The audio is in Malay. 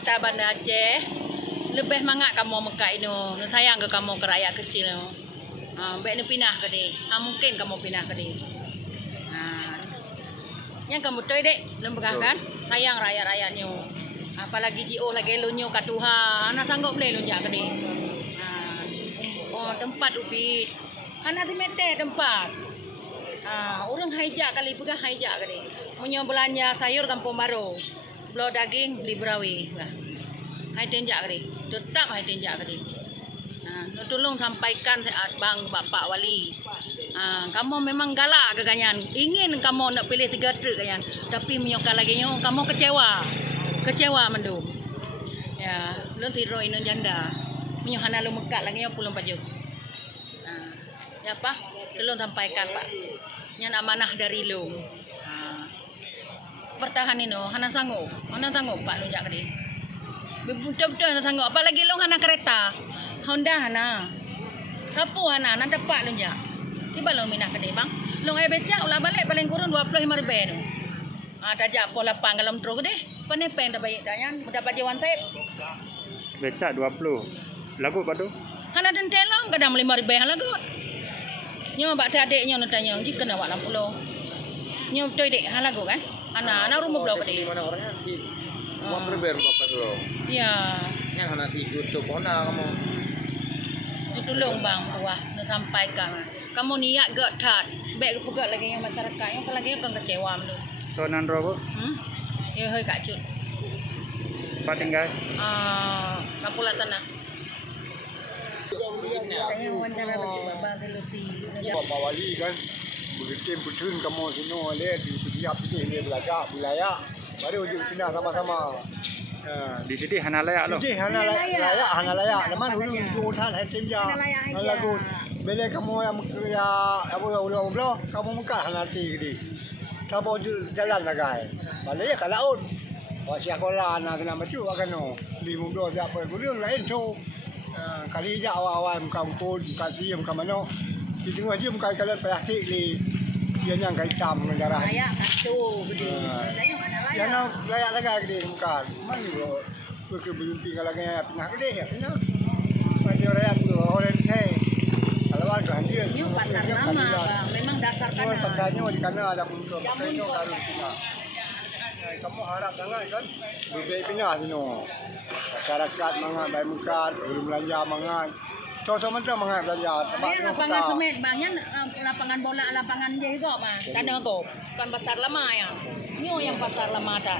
kota Banda Aceh. Lebih mangat kamu Mekah ini. Sayang ke kamu ke rakyat kecil. Baik ni pindah ke dia. Mungkin kamu pindah ke dia. Yang kamu tahu dek, lembagah kan? Sayang rakyat-rakyatnya. Apalagi JO lagi lunyo kat Tuhan. Anak sanggup boleh lunjak ke dia. Oh, tempat upit. Anak si mete tempat. Orang hijack kali pegang hijack ke dia. Punya belanja sayur kampung baru. Belau daging di Berawi. Hai tenjak ke dia. Tetap hai tenjak ke dia. Tolong sampaikan bang Bapak Wali. Kamu memang galak ke ganyan. Ingin kamu nak pilih 3 truk ganyan. Tapi menyokal lagi kamu kecewa. Kecewa mendung. Ya, belum tiru ini janda. Menyohana lu mekat lagi pulang baju. Ya Pak, tolong sampaikan Pak. Yang amanah dari lu. Bertahan ini, hana sanggup Pak lu jak ke dia. Betul-betul hana sanggup. Apalagi lu hana kereta. Honda hana. Kapu hana, nak dapat lu jak. Tiba lu minah ke dia bang. Lu becak ulah balik paling kurang 25 ribu tu. Tajak pun lapang dalam truk deh. Penepeng dah baik dah yan. Dapat jawan saya. Becak 20. Lagu apa tu? Hana den telong kadang 5 ribu lagu. Nyo bak adiknya nak tanya, jika nak buat 60. Nyo betul dek hal lagu kan? Ana rumah belau ke dia. Mana orangnya? Mau berber apa dulu? Ya. Yang hana di YouTube mana kamu? Tolong bang buah nak sampaikan. Kamu niat gak tat. Baik pegat lagi yang masyarakat yang lagi akan kecewa melu. So nan robo? Ya hơi kacut. Pak tinggal. Kapula tanah. Bapak Wali kan betul kamu sini lihat di siap ini wilayah baru ujung pindah sama-sama. Di sini hana layak loh. Di hana layak. Lepas dulu ujung usaha senja. Lagu bila kamu yang apa kamu muka hana tinggi. Kamu jalan lagai. Balik ke laut. Wasiak sekolah anak kena maju akan di muda siapa guru lain tu. Kali je awal-awal muka pun, muka si, muka mana. Di tengah je muka kalian plastik ni. Dia yang kait hitam dengan darah. Layak kacau gede. Jangan layak lagi gede muka. Mana bro? Pergi berjumpa kalau kaya pindah gede ya pindah. Pada rakyat tu orang saya. Kalau ada dia. Ini pasar lama bang. Memang dasar kanan. Pasarnya di kanan ada pun ke pasarnya kalau pindah. Kamu harap sangat kan? Lebih pindah sini. Masyarakat mangat bayi mukat, belum belanja mangat. Contoh macam mangat belanja. Ini lapangan semen bang, yang lapangan bola, lapangan dia juga bang. Kadang aku, bukan pasar lama ya. Ini yang pasar lama dah.